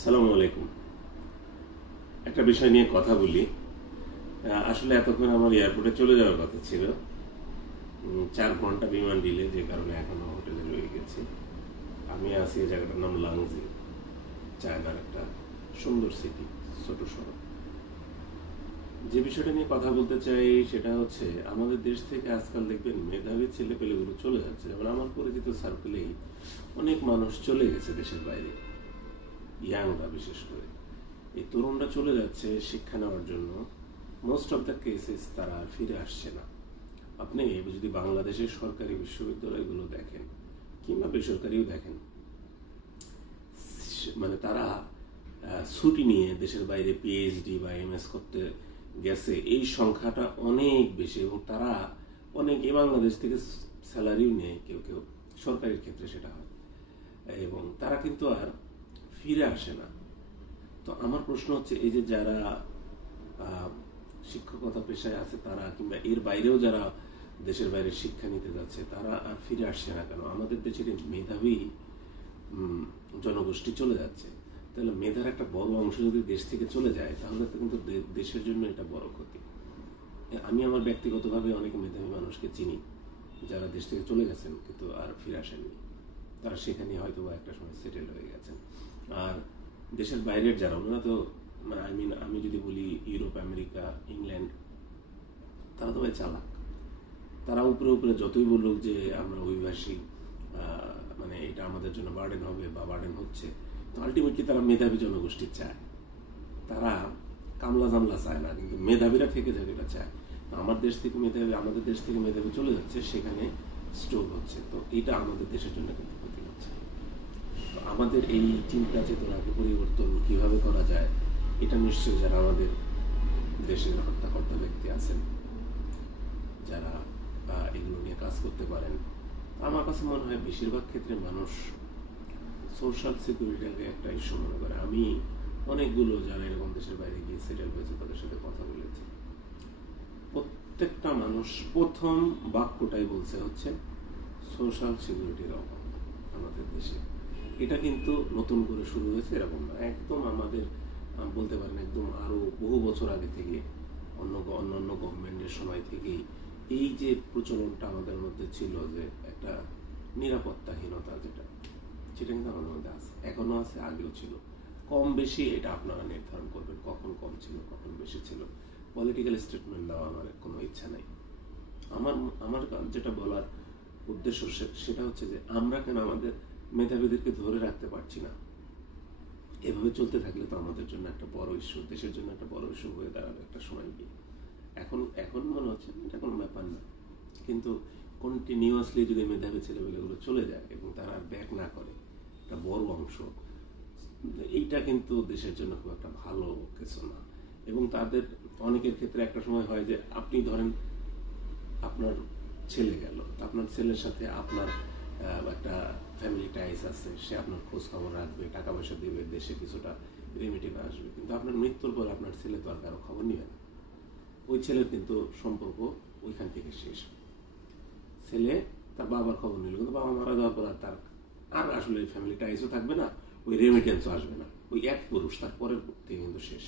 আসসালামু আলাইকুম। একটা বিষয় নিয়ে কথা বলি। আসলে এতক্ষণ আমার এয়ারপোর্টে চলে যাওয়ার কথা ছিল। 4 ঘন্টা বিমান ডিলে, যে কারণে এখনো হোটেলে রয়ে গেছি। আমি আছি, এই জায়গাটার নাম লাংজি, চায়নার একটা সুন্দর সিটি, ছোট শহর। যে বিষয়টা নিয়ে কথা বলতে চাই সেটা হচ্ছে, আমাদের দেশ থেকে আজকাল দেখবেন মেধাবী ছেলে পেলেগুলো চলে যাচ্ছে। যেমন আমার পরিচিত সার্কেলেই অনেক মানুষ চলে গেছে দেশের বাইরে, ইয়াংরা বিশেষ করে। এই তরুণরা চলে যাচ্ছে শিক্ষা নেওয়ার জন্য। মোস্ট অফ দ্য কেসেস তারা আর ফিরে আসছে না। আপনি যদি বাংলাদেশের সরকারি বিশ্ববিদ্যালয়গুলো দেখেন কিংবা বেসরকারিও দেখেন, মানে তারা ছুটি নিয়ে দেশের বাইরে পিএইচডি বা এমএস করতে গেছে, এই সংখ্যাটা অনেক বেশি। এবং তারা অনেকে বাংলাদেশ থেকে স্যালারিও নেয়, কেউ কেউ সরকারের ক্ষেত্রে সেটা হয়, এবং তারা কিন্তু আর ফিরে আসে না। তো আমার প্রশ্ন হচ্ছে, এই যে যারা শিক্ষকতা পেশায় আছে তারা, কিংবা এর বাইরেও যারা দেশের বাইরে শিক্ষা নিতে যাচ্ছে, তারা আর ফিরে আসছে না কেন? আমাদের দেশের মেধাবী জনগোষ্ঠী চলে যাচ্ছে। তাহলে মেধার একটা বড় অংশ যদি দেশ থেকে চলে যায়, তাহলে তো কিন্তু দেশের জন্য এটা বড় ক্ষতি। আমি আমার ব্যক্তিগতভাবে অনেক মেধাবী মানুষকে চিনি যারা দেশ থেকে চলে গেছেন কিন্তু আর ফিরে আসেননি। তারা সেখানে হয়তো বা একটা সময় সেটেল হয়ে গেছেন। আর দেশের বাইরের যারা, ওনারা তো আমি যদি বলি ইউরোপ, আমেরিকা, ইংল্যান্ড, তারা তো ভাই চালাক। তারা উপরে উপরে যতই বলুক যে আমরা অভিবাসী, মানে এটা আমাদের জন্য বার্ডেন হবে বা বার্ডেন হচ্ছে, তো আলটিমেটলি তারা মেধাবী জনগোষ্ঠী চায়। তারা কামলা জামলা চায় না, কিন্তু মেধাবীরা থেকে যাবে এটা চায়। আমাদের দেশ থেকে মেধাবী চলে যাচ্ছে, সেখানে স্ট্রোক হচ্ছে। তো এটা আমাদের দেশের জন্য কিন্তু ক্ষতি হচ্ছে। তো আমাদের এই চিন্তা চেতনাকে পরিবর্তন কিভাবে করা যায়, এটা নিশ্চয়ই যারা আমাদের দেশের হত্যাকর্তা ব্যক্তি আছেন, যারা এগুলো নিয়ে কাজ করতে পারেন। আমার কাছে মনে হয় বেশিরভাগ ক্ষেত্রে মানুষ সোশ্যাল সিকিউরিটিকে একটা ইস্যু মনে করে। আমি অনেকগুলো যারা এরকম দেশের বাইরে গিয়ে সেটেল হয়েছে তাদের সাথে কথা বলেছি। প্রত্যেকটা মানুষ প্রথম বাক্যটাই বলছে হচ্ছে সোশ্যাল সিকিউরিটির অভাব আমাদের দেশে। এটা কিন্তু নতুন করে শুরু হয়েছে এরকম না, একদম আমাদের বলতে পারেন একদম আরো বহু বছর আগে থেকে, অন্যান্য গভর্নমেন্টের সময় থেকেই এই যে প্রচলনটা আমাদের মধ্যে ছিল, যে একটা নিরাপত্তাহীনতা, সেটা কিন্তু আমাদের মধ্যে আছে, এখনো আছে, আগেও ছিল। কম বেশি এটা আপনারা নির্ধারণ করবেন, কখন কম ছিল কখন বেশি ছিল। পলিটিক্যাল স্টেটমেন্ট দেওয়া আমার কোনো ইচ্ছা নাই। আমার আমার যেটা বলার উদ্দেশ্য সেটা হচ্ছে যে আমরা কেন আমাদের মেধাবীদেরকে ধরে রাখতে পারছি না? এভাবে চলতে থাকলে তো আমাদের জন্য একটা বড় ইস্যু, দেশের জন্য একটা বড় ইস্যু হয়ে দাঁড়াবে একটা সময় গিয়ে। এখন মনে হচ্ছে এটা কোনো ব্যাপার না, কিন্তু কন্টিনিউয়াসলি যদি মেধাবী ছেলেমেয়েগুলো চলে যায় এবং তারা ব্যাক না করে একটা বড় অংশ, এইটা কিন্তু দেশের জন্য খুব একটা ভালো কিছু না। এবং তাদের অনেকের ক্ষেত্রে একটা সময় হয় যে, আপনি ধরেন আপনার ছেলে গেল, আপনার ছেলের সাথে আপনার একটা ফ্যামিলি টাইস আছে, সে আপনার খোঁজ খবর রাখবে, টাকা পয়সা দিবে, দেশে কিছুটা রিমিটিভ আসবে। কিন্তু আপনার মৃত্যুর পর আপনার ছেলে তো আর কারো খবর নিবে না। ওই ছেলের কিন্তু সম্পর্ক ওইখান থেকে শেষ। ছেলে তার বাবার খবর নিল, কিন্তু বাবা মারা যাওয়ার পর তার আর আসলে ফ্যামিলি টাইসও থাকবে না, ওই রেমিটেন্সও আসবে না। ওই এক পুরুষ তার পরের থেকে কিন্তু শেষ।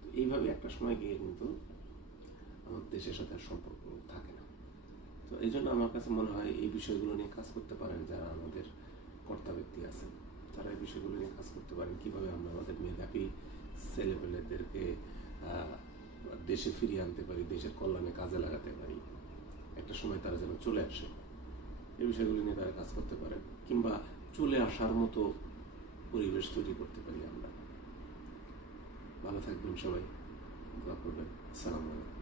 তো এইভাবে একটা সময় গিয়ে কিন্তু আমার দেশের সাথে আর সম্পর্ক থাকে না। তো এই জন্য আমার কাছে মনে হয় এই বিষয়গুলো নিয়ে কাজ করতে পারেন যারা আমাদের কর্তা ব্যক্তি আছেন, তারা এই বিষয়গুলো নিয়ে কাজ করতে পারেন। কিভাবে আমরা আমাদের মেধাবী ছেলেপেলেদেরকে দেশে ফিরিয়ে আনতে পারি, দেশের কল্যাণে কাজে লাগাতে পারি, একটা সময় তারা যেন চলে আসে, এই বিষয়গুলো নিয়ে তারা কাজ করতে পারেন। কিংবা চলে আসার মতো পরিবেশ তৈরি করতে পারি আমরা। ভালো থাকবেন সবাই, দোয়া করবেন। আসসালামু আলাইকুম।